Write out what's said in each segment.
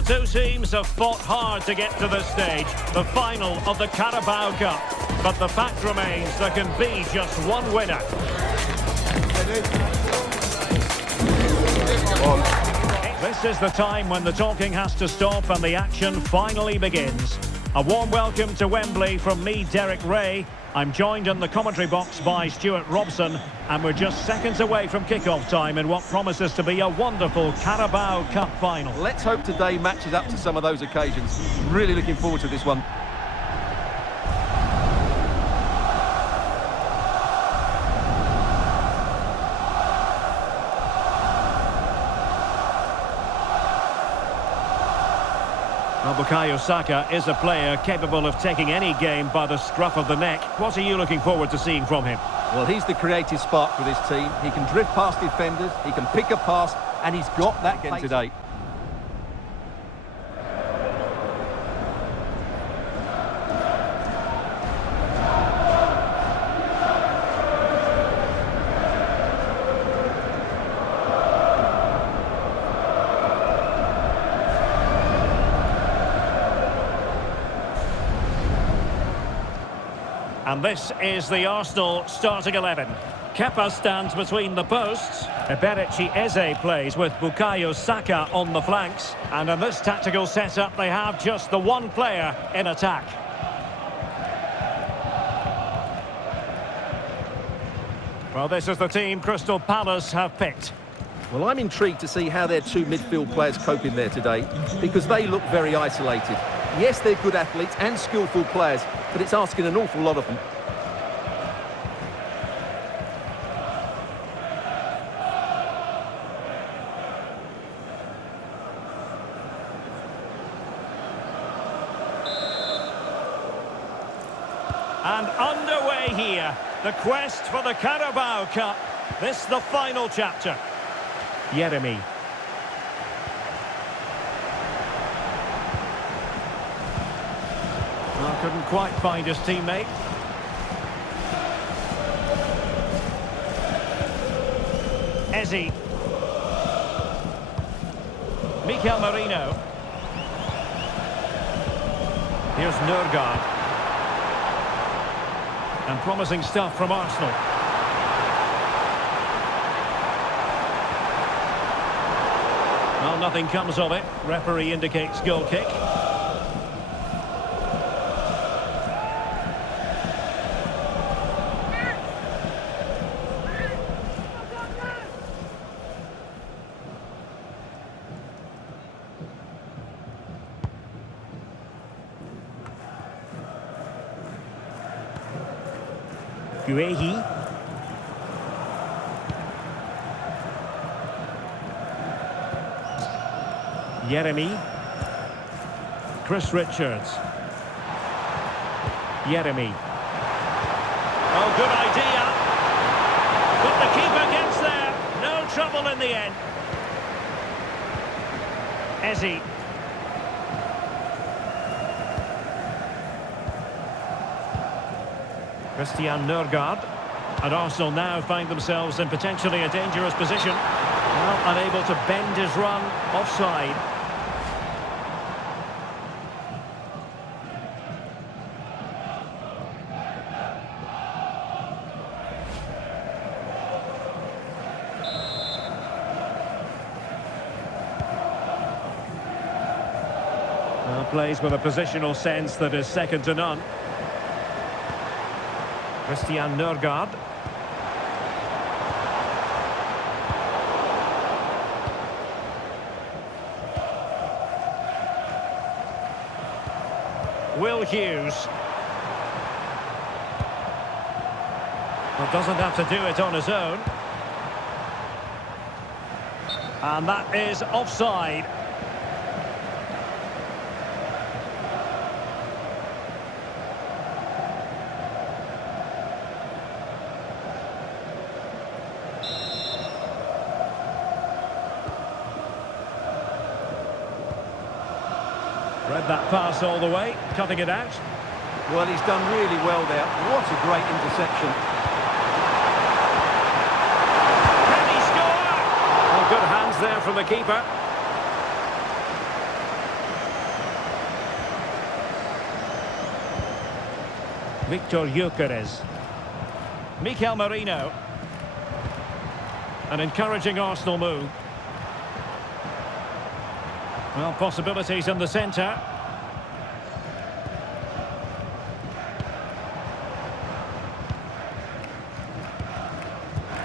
the two teams have fought hard to get to this stage, the final of the Carabao Cup. But the fact remains there can be just one winner. This is the time when the talking has to stop and the action finally begins. A warm welcome to Wembley from me, Derek Ray. I'm joined in the commentary box by Stuart Robson, and we're just seconds away from kick-off time in what promises to be a wonderful Carabao Cup final. Let's hope today matches up to some of those occasions. Really looking forward to this one. Bukayo Saka is a player capable of taking any game by the scruff of the neck. What are you looking forward to seeing from him? Well, he's the creative spark for this team. He can drift past defenders, he can pick a pass, and he's got that again today. And this is the Arsenal starting 11. Kepa stands between the posts. Eberechi Eze plays with Bukayo Saka on the flanks. And in this tactical setup, they have just the one player in attack. Well, this is the team Crystal Palace have picked. Well, I'm intrigued to see how their two midfield players cope in there today, because they look very isolated. Yes, they're good athletes and skillful players, but it's asking an awful lot of them. And underway here, the quest for the Carabao Cup. This the final chapter. Yeremy. Well, couldn't quite find his teammate. Eze. Mikel Merino. Here's Nørgaard. And promising stuff from Arsenal. Well, nothing comes of it. Referee indicates goal kick. Guehi. Yeremy. Chris Richards. Yeremy. Oh, good idea. But the keeper gets there. No trouble in the end. Eze. Christian Nørgaard. And Arsenal now find themselves in potentially a dangerous position. Well, unable to bend his run, offside. Well, plays with a positional sense that is second to none. Christian Nørgaard. Will Hughes. Well, doesn't have to do it on his own. And that is offside. Read that pass all the way, cutting it out. Well, he's done really well there. What a great interception. Can he score? Well, good hands there from the keeper. Victor Gyökeres. Mikel Merino. An encouraging Arsenal move. Well, possibilities in the centre.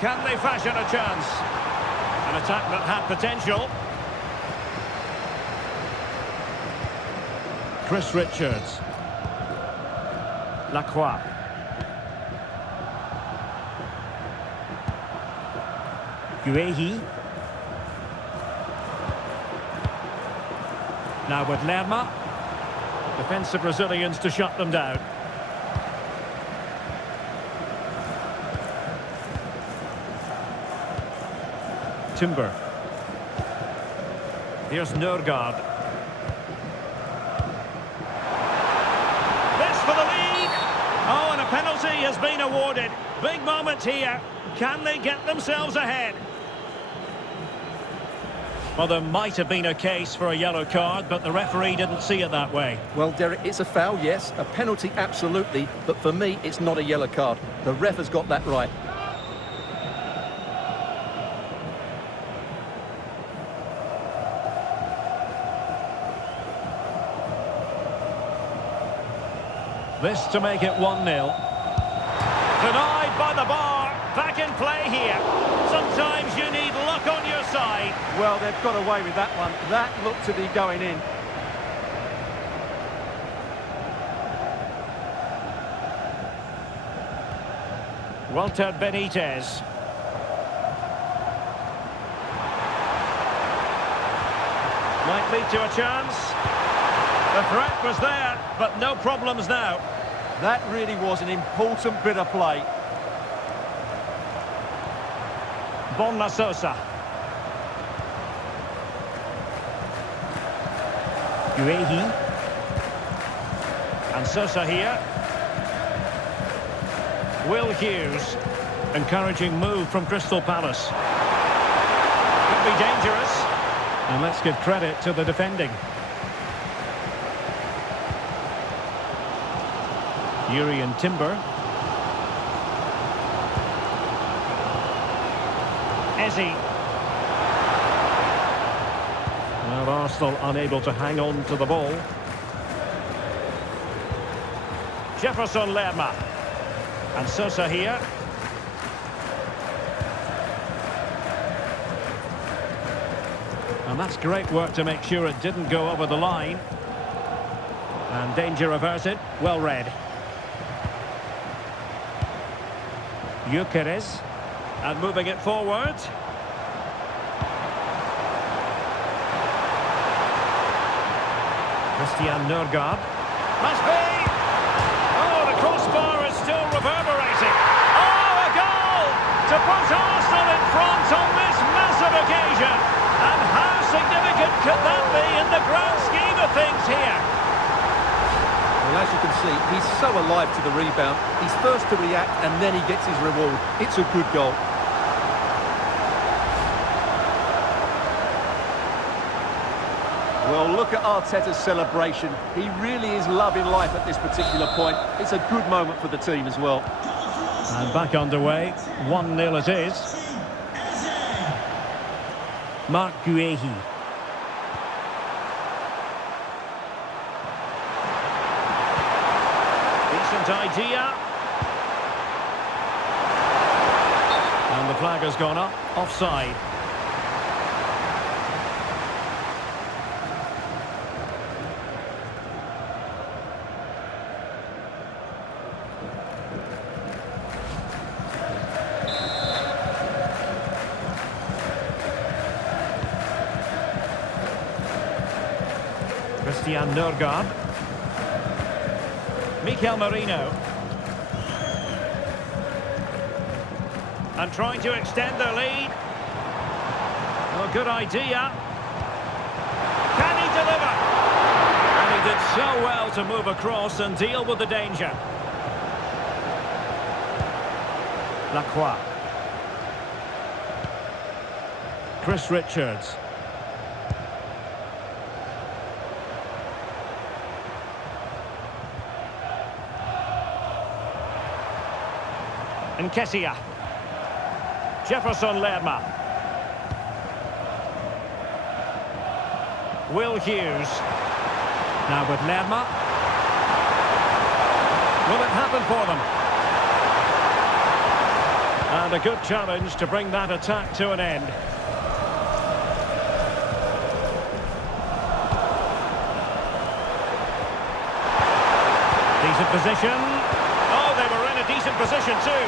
Can they fashion a chance? An attack that had potential. Chris Richards. Lacroix. Guehi. Now with Lerma. Defensive Brazilians to shut them down. Timber. Here's Nørgaard. This for the lead. Oh, and a penalty has been awarded. Big moment here. Can they get themselves ahead? Well, there might have been a case for a yellow card, but the referee didn't see it that way. Well, Derek, it's a foul, yes. A penalty, absolutely. But for me, it's not a yellow card. The ref has got that right. This to make it 1-0. Denied by the bar. Back in play here. Sometimes you need luck on your side. Well, they've got away with that one. That looked to be going in. Walter Benitez. Might lead to a chance. The threat was there, but no problems now. That really was an important bit of play. Borna Sosa. Guehi. And Sosa here. Will Hughes. Encouraging move from Crystal Palace. Could be dangerous. And let's give credit to the defending. Urian Timber. Eze. Well, Arsenal unable to hang on to the ball. Jefferson Lerma. And Sosa here. And that's great work to make sure it didn't go over the line. And danger averted. Well read. Gyökeres. And moving it forward. Christian Nørgaard. Must be! Oh, the crossbar is still reverberating. Oh, a goal! To put Arsenal in front on this massive occasion. And how significant could that be in the grand scheme of things here? Well, as you can see, he's so alive to the rebound. He's first to react and then he gets his reward. It's a good goal. Well, look at Arteta's celebration. He really is loving life at this particular point. It's a good moment for the team as well. And back underway. 1-0 it is. Marc Guehi. Decent idea. And the flag has gone up. Offside. Christian Nørgaard. Mikel Merino. And trying to extend their lead. Well, good idea. Can he deliver? And he did so well to move across and deal with the danger. Lacroix. Chris Richards. Nketiah. Jefferson Lerma. Will Hughes. Now with Lerma. Will it happen for them? And a good challenge to bring that attack to an end. Decent position. Oh, they were in a decent position too.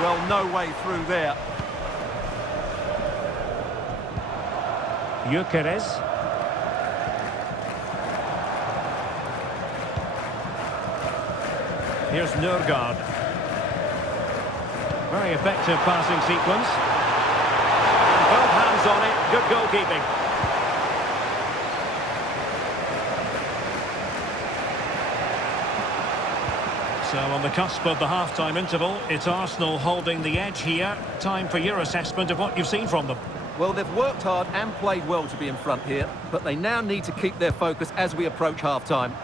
Well, no way through there. Gyökeres. Here's Nørgaard. Very effective passing sequence. Both hands on it. Good goalkeeping. So on the cusp of the half-time interval, it's Arsenal holding the edge here. Time for your assessment of what you've seen from them. Well, they've worked hard and played well to be in front here, but they now need to keep their focus as we approach half-time.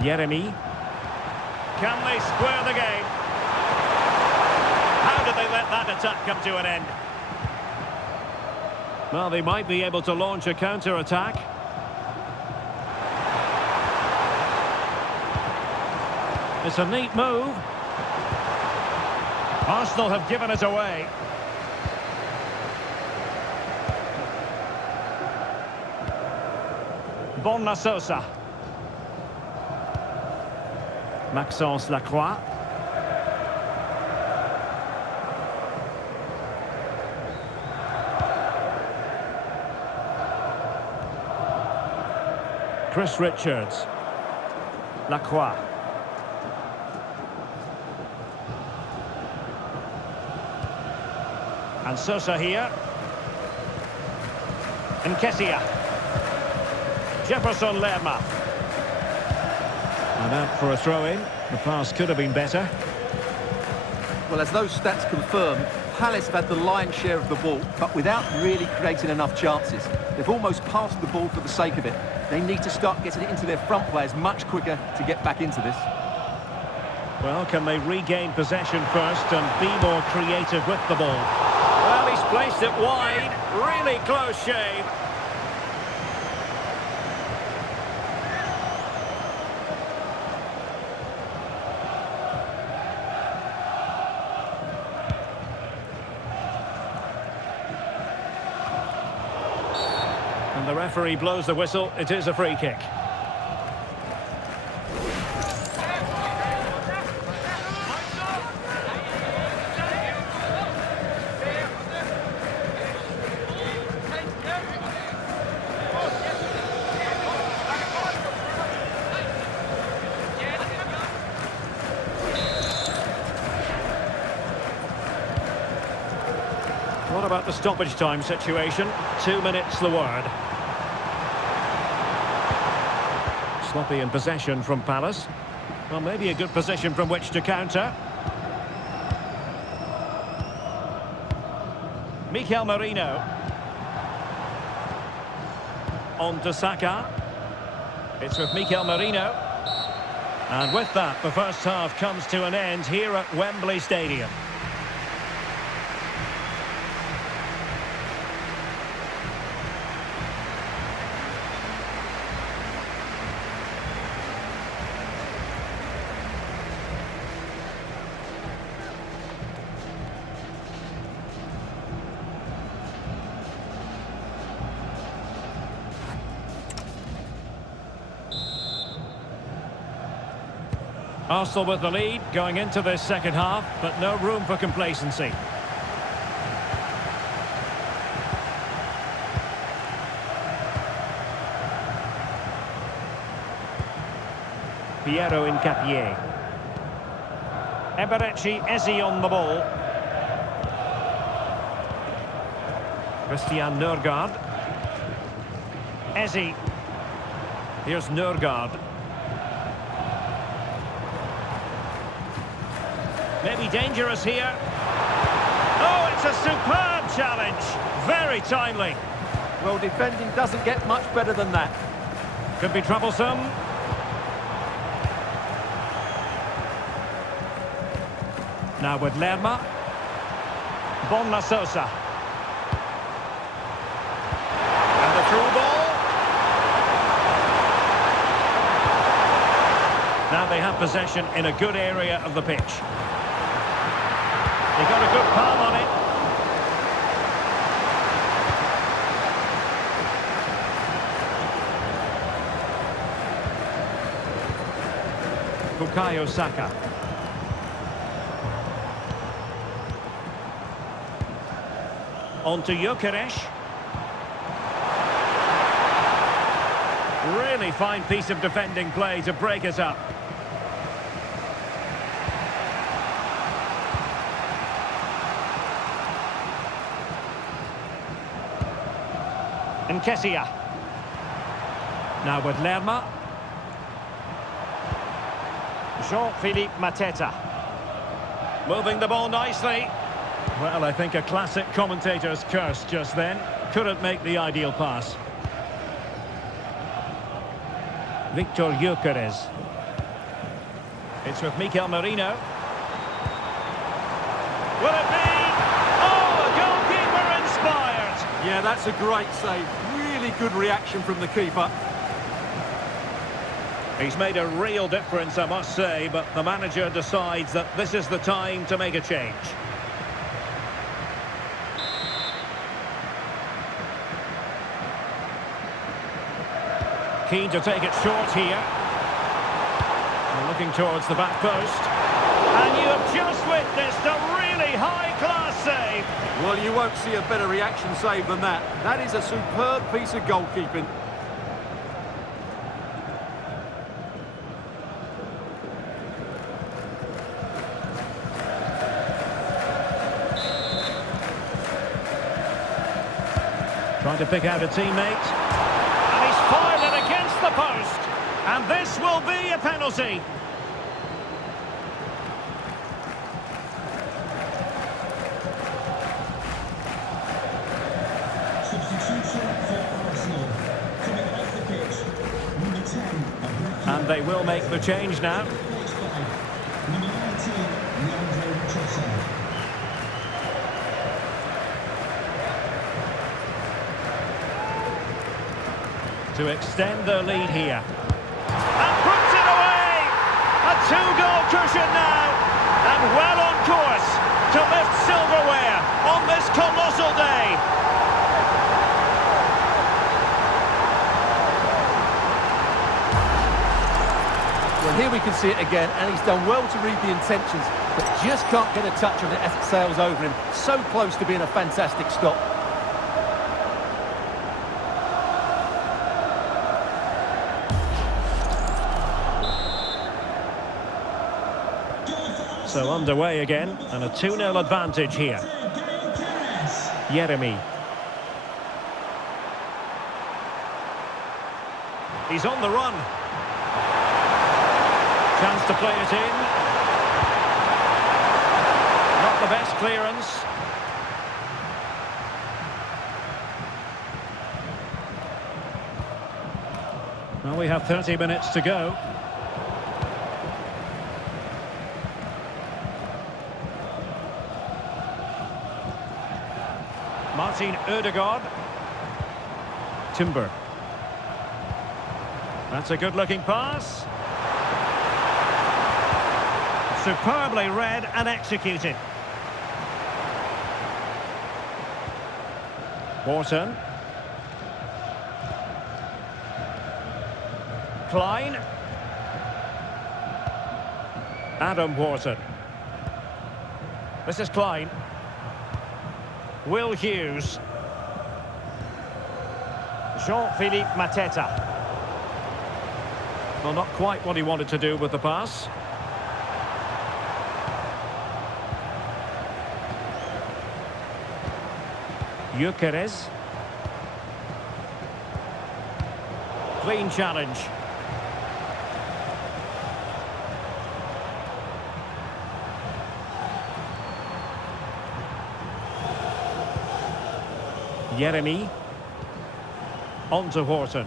Yeremy. Can they square the game? How did they let that attack come to an end? Well, they might be able to launch a counter-attack. It's a neat move. Arsenal have given it away. Bonna Sosa. Maxence Lacroix. Chris Richards. Lacroix. And Sosa here. Nketiah. Jefferson Lerma. And out for a throw-in. The pass could have been better. Well, as those stats confirm, Palace have had the lion's share of the ball, but without really creating enough chances. They've almost passed the ball for the sake of it. They need to start getting it into their front players much quicker to get back into this. Well, can they regain possession first and be more creative with the ball? Well, he's placed it wide. Really close shave. And the referee blows the whistle. It is a free kick. What about the stoppage time situation? 2 minutes the word. Sloppy in possession from Palace. Well, maybe a good position from which to counter. Mikel Merino. On to Saka. It's with Mikel Merino. And with that, the first half comes to an end here at Wembley Stadium. Arsenal with the lead going into this second half, but no room for complacency. Piero Nketiah. Eberechi Eze on the ball. Christian Nørgaard. Eze. Here's Nørgaard. Maybe dangerous here. Oh, it's a superb challenge. Very timely. Well, defending doesn't get much better than that. Could be troublesome. Now with Lerma. Bonna Sosa. And the through ball. Now they have possession in a good area of the pitch. They got a good palm on it. Bukayo Saka. On to Gyökeres. Really fine piece of defending play to break us up. Nketiah. Now with Lerma. Jean-Philippe Mateta. Moving the ball nicely. Well, I think a classic commentator's curse just then. Couldn't make the ideal pass. Victor Gyökeres. It's with Mikel Merino. Will it be? Oh, a goalkeeper inspired! Yeah, that's a great save. Really good reaction from the keeper. He's made a real difference, I must say, but the manager decides that this is the time to make a change. Keen to take it short here. And looking towards the back post. And you have just witnessed a really high-class save. Well, you won't see a better reaction save than that. That is a superb piece of goalkeeping. Trying to pick out a teammate. And he's fired it against the post. And this will be a penalty. And they will make the change now. To extend their lead here. And puts it away! A two-goal cushion now. And well on course to lift silverware on this colossal day. Well, here we can see it again, and he's done well to read the intentions, but just can't get a touch on it as it sails over him. So close to being a fantastic stop. So underway again, and a 2-0 advantage here. Yeremy. He's on the run. Chance to play it in. Not the best clearance. Well, we have 30 minutes to go. Martin Ødegaard. Timber. That's a good-looking pass. Superbly read and executed. Wharton. Klein. Adam Wharton. This is Klein. Will Hughes. Jean-Philippe Mateta. Well, not quite what he wanted to do with the pass. Gyökeres. Clean challenge. Yeremy. On to Horton.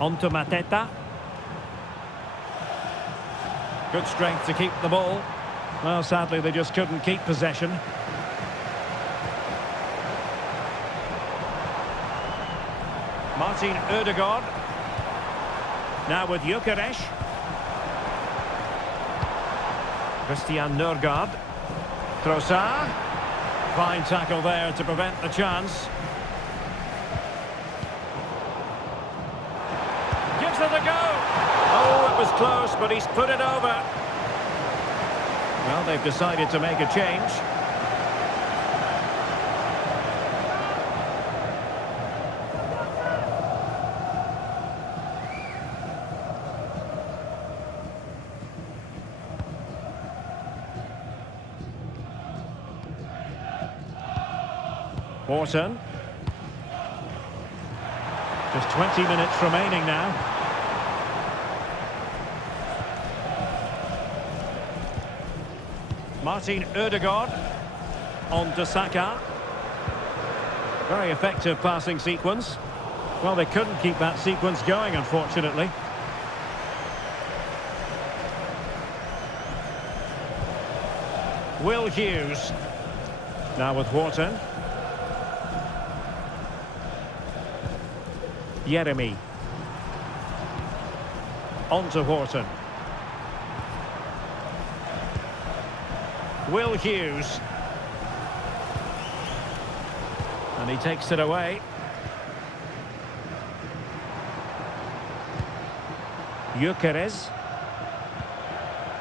On to Mateta. Good strength to keep the ball. Well, sadly, they just couldn't keep possession. Martin Ødegaard. Now with Gyökeres. Christian Nørgaard. Trossard. Fine tackle there to prevent the chance. Gives it a go. Oh, it was close, but he's put it over. Well, they've decided to make a change. Horton. Just 20 minutes remaining now. Martin Ødegaard. On to Saka. Very effective passing sequence. Well, they couldn't keep that sequence going, unfortunately. Will Hughes. Now with Horton. Yeremy. On to Horton. Will Hughes. And he takes it away. Gyökeres.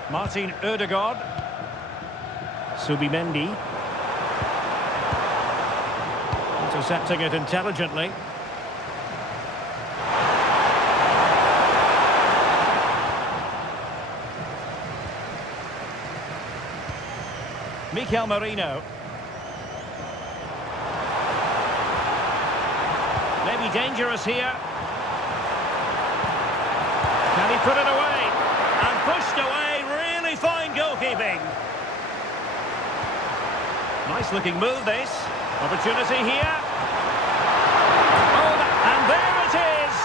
Martin Ødegaard. Subimendi. Intercepting it intelligently. Mikel Merino. Maybe dangerous here. Can he put it away? And pushed away. Really fine goalkeeping. Nice looking move, this. Opportunity here. Oh, and there it is.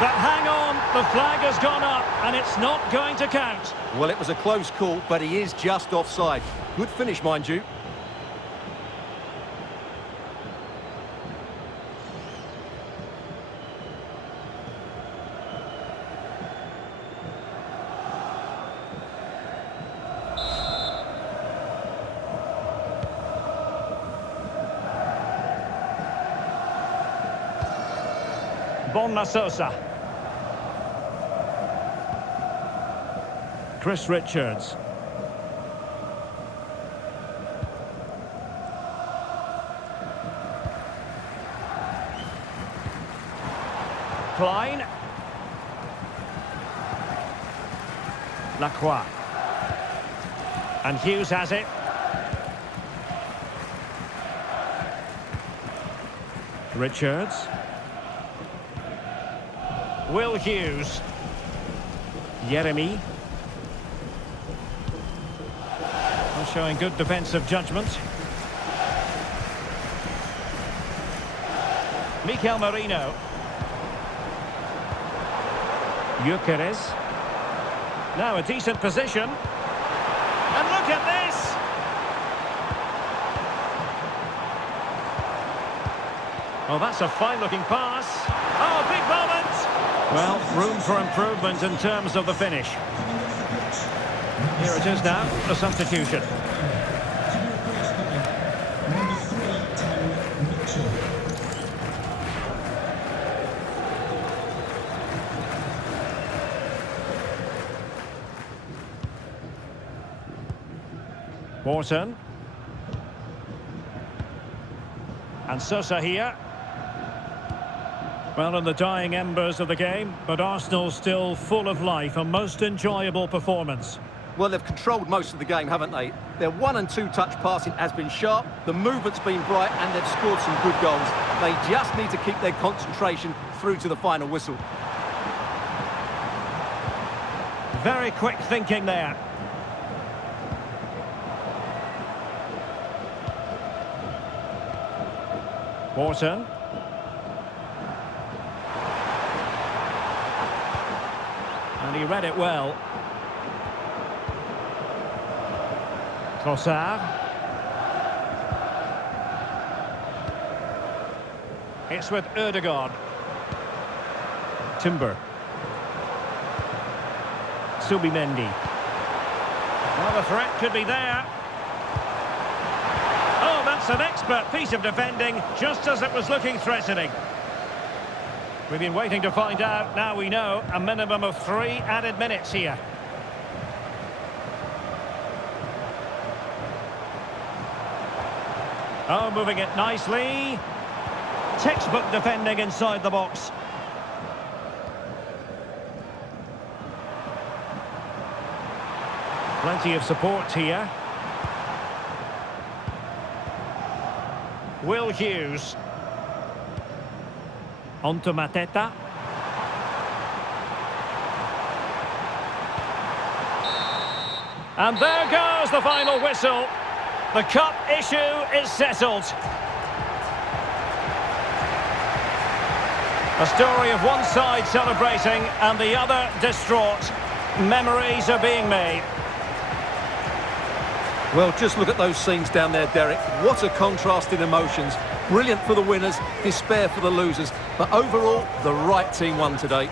But hang on, the flag has gone up and it's not going to count. Well, it was a close call, but he is just offside. Good finish, mind you. Borna Sosa. Chris Richards. Klein. Lacroix. And Hughes has it. Richards. Will Hughes. Yeremy. Showing good defensive judgment. Mikel Merino. Gyökeres. Now a decent position. And look at this! Oh, that's a fine-looking pass. Oh, big moment! Well, room for improvement in terms of the finish. Here it is now, the substitution. Horton. And Sosa here. Well, in the dying embers of the game, but Arsenal still full of life, a most enjoyable performance. Well, they've controlled most of the game, haven't they? Their 1- and 2-touch passing has been sharp, the movement's been bright, and they've scored some good goals. They just need to keep their concentration through to the final whistle. Very quick thinking there. Wharton. And he read it well. Trossard. It's with Ødegaard. Timber. Subimendi. Well, the threat could be there. Oh, that's an expert piece of defending, just as it was looking threatening. We've been waiting to find out. Now we know. A minimum of 3 added minutes here. Oh, moving it nicely. Textbook defending inside the box. Plenty of support here. Will Hughes. On to Mateta. And there goes the final whistle. The cup issue is settled. A story of one side celebrating and the other distraught. Memories are being made. Well, just look at those scenes down there, Derek. What a contrast in emotions. Brilliant for the winners, despair for the losers. But overall, the right team won today.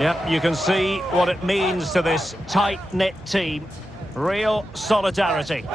Yep, you can see what it means to this tight-knit team. Real solidarity.